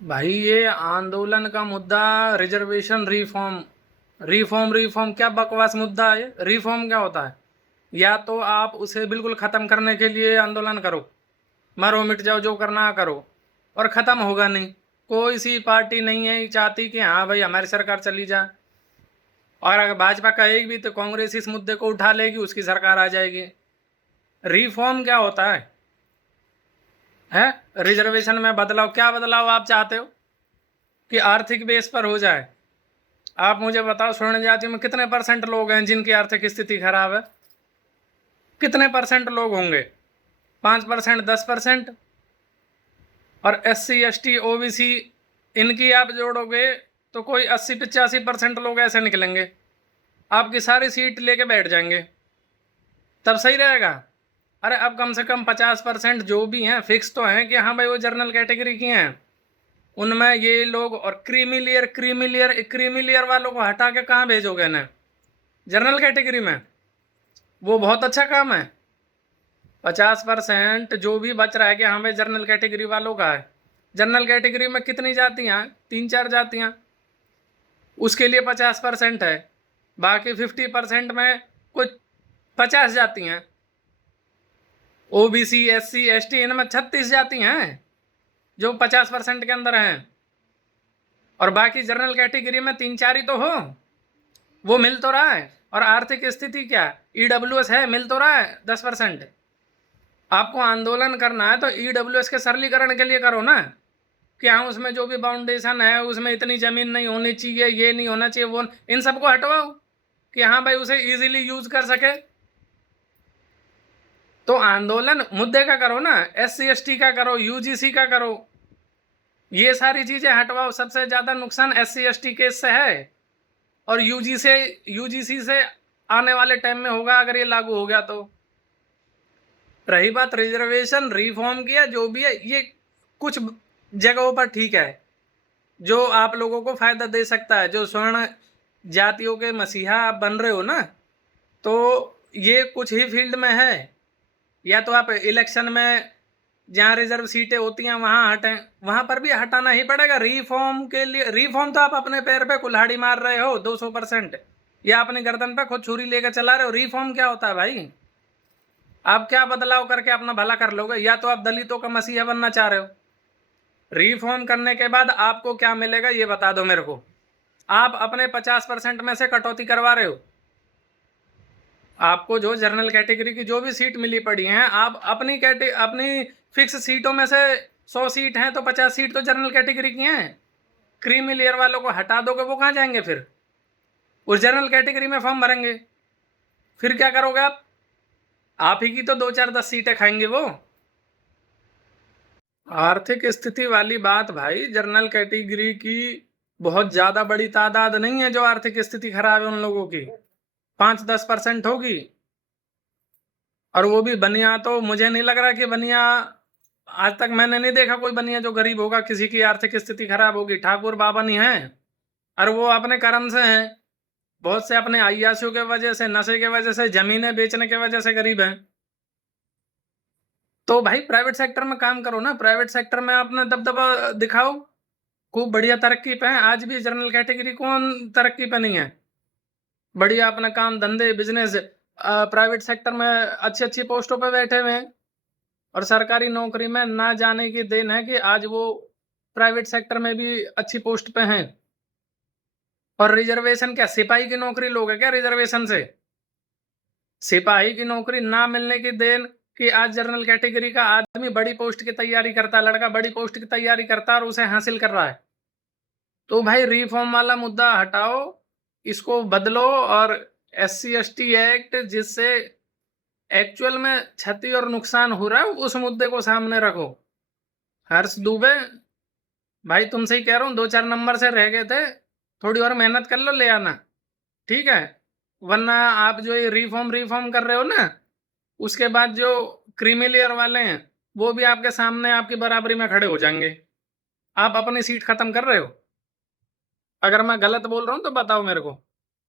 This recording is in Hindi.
भाई ये आंदोलन का मुद्दा रिजर्वेशन रिफॉर्म। रिफॉर्म रिफॉर्म क्या बकवास मुद्दा है। रिफॉर्म क्या होता है? या तो आप उसे बिल्कुल खत्म करने के लिए आंदोलन करो, मरो मिट जाओ, जो करना करो, और खत्म होगा नहीं। कोई सी पार्टी नहीं है चाहती कि हाँ भाई हमारी सरकार चली जाए। और अगर भाजपा कहेगी भी तो कांग्रेस इस मुद्दे को उठा लेगी, उसकी सरकार आ जाएगी। रिफॉर्म क्या होता है? रिजर्वेशन में बदलाव, क्या बदलाव आप चाहते हो? कि आर्थिक बेस पर हो जाए? आप मुझे बताओ, स्वर्ण जाति में कितने परसेंट लोग हैं जिनकी आर्थिक स्थिति खराब है? कितने परसेंट लोग होंगे? 5%, 10%? और SC ST OBC इनकी आप जोड़ोगे तो कोई 80-85% लोग ऐसे निकलेंगे, आपकी सारी सीट लेके बैठ जाएंगे। तब सही रहेगा? अरे अब कम से कम 50% जो भी हैं फिक्स तो हैं कि हाँ भाई वो जनरल कैटेगरी की हैं। उनमें ये लोग, और क्रीमी लेयर वालों को हटा के कहाँ भेजोगे ना? जनरल कैटेगरी में। वो बहुत अच्छा काम है। 50% जो भी बच रहा है कि हाँ भाई जनरल कैटेगरी वालों का है। जनरल कैटेगरी में कितनी जातियाँ? 3-4 जातियाँ। उसके लिए 50% है। बाकी 50% में कुछ 50 जातियाँ। OBC SC ST इनमें 36 जातियाँ हैं जो 50% के अंदर हैं। और बाकी जनरल कैटेगरी में 3-4 ही तो हो। वो मिल तो रहा है। और आर्थिक स्थिति क्या? EWS है, मिल तो रहा है 10%। आपको आंदोलन करना है तो EWS के सरलीकरण के लिए करो ना, कि हाँ उसमें जो भी बाउंडेशन है उसमें इतनी जमीन नहीं होनी चाहिए, ये नहीं होना चाहिए, वो इन सबको हटवाओ कि हाँ भाई उसे इजीली यूज कर सके। तो आंदोलन मुद्दे का करो ना, SC ST का करो, UGC का करो, ये सारी चीजें हटवाओ। सबसे ज्यादा नुकसान SC ST केस से है, और UGC से आने वाले टाइम में होगा अगर ये लागू हो गया तो। रही बात रिजर्वेशन रिफॉर्म की है, जो भी है ये कुछ जगहों पर ठीक है, जो आप लोगों को फायदा दे सकता है। जो स्वर्ण जातियों के मसीहा आप बन रहे हो ना, तो ये कुछ ही फील्ड में है। या तो आप इलेक्शन में जहाँ रिजर्व सीटें होती हैं वहां हटें, वहां पर भी हटाना ही पड़ेगा रिफॉर्म के लिए। रिफॉर्म तो आप अपने पैर पे कुल्हाड़ी मार रहे हो 200%, या अपनी गर्दन पे खुद छुरी लेकर चला रहे हो। रिफॉर्म क्या होता है भाई? आप क्या बदलाव करके अपना भला कर लोगे? या तो आप दलितों का मसीहा बनना चाह रहे हो? रिफॉर्म करने के बाद आपको क्या मिलेगा ये बता दो मेरे को। आप अपने 50% में से कटौती करवा रहे हो। आपको जो जनरल कैटेगरी की जो भी सीट मिली पड़ी हैं, आप अपनी फिक्स सीटों में से 100 सीट हैं तो 50 सीट तो जनरल कैटेगरी की हैं। क्रीमी लेयर वालों को हटा दोगे, वो कहाँ जाएंगे फिर? उस जनरल कैटेगरी में फॉर्म भरेंगे। फिर क्या करोगे आप ही की तो 2-4-10 सीटें खाएंगे वो। आर्थिक स्थिति वाली बात भाई, जनरल कैटेगरी की बहुत ज्यादा बड़ी तादाद नहीं है जो आर्थिक स्थिति खराब है उन लोगों की। 5-10% होगी। और वो भी बनिया, तो मुझे नहीं लग रहा कि बनिया, आज तक मैंने नहीं देखा कोई बनिया जो गरीब होगा, किसी की आर्थिक स्थिति खराब होगी। ठाकुर बाबा नहीं है, और वो अपने कर्म से हैं। बहुत से अपने अय्याशियों के वजह से, नशे के वजह से, जमीनें बेचने के वजह से गरीब हैं। तो भाई प्राइवेट सेक्टर में काम करो ना, प्राइवेट सेक्टर में अपना दबदबा दिखाओ। खूब बढ़िया तरक्की पे है। आज भी जनरल कैटेगरी कौन तरक्की पे नहीं है? बढ़िया अपना काम धंधे बिजनेस, प्राइवेट सेक्टर में अच्छी अच्छी पोस्टों पे बैठे हुए हैं। और सरकारी नौकरी में ना जाने की देन है कि आज वो प्राइवेट सेक्टर में भी अच्छी पोस्ट पे हैं। और रिजर्वेशन क्या सिपाही की नौकरी लोगे क्या रिजर्वेशन से? सिपाही की नौकरी ना मिलने की देन कि आज जनरल कैटेगरी का आदमी बड़ी पोस्ट की तैयारी करता है, लड़का बड़ी पोस्ट की तैयारी करता है और उसे हासिल कर रहा है। तो भाई रिफॉर्म वाला मुद्दा हटाओ, इसको बदलो। और SC ST एक्ट, जिससे एक्चुअल में क्षति और नुकसान हो रहा है, उस मुद्दे को सामने रखो। हर्ष दुबे, भाई तुमसे ही कह रहा हूँ, 2-4 नंबर से रह गए थे, थोड़ी और मेहनत कर लो, ले आना। ठीक है? वरना आप जो ये रिफॉर्म रिफॉर्म कर रहे हो ना, उसके बाद जो क्रीमी लेयर वाले हैं वो भी आपके सामने आपकी बराबरी में खड़े हो जाएंगे। आप अपनी सीट खत्म कर रहे हो। अगर मैं गलत बोल रहा हूँ तो बताओ मेरे को।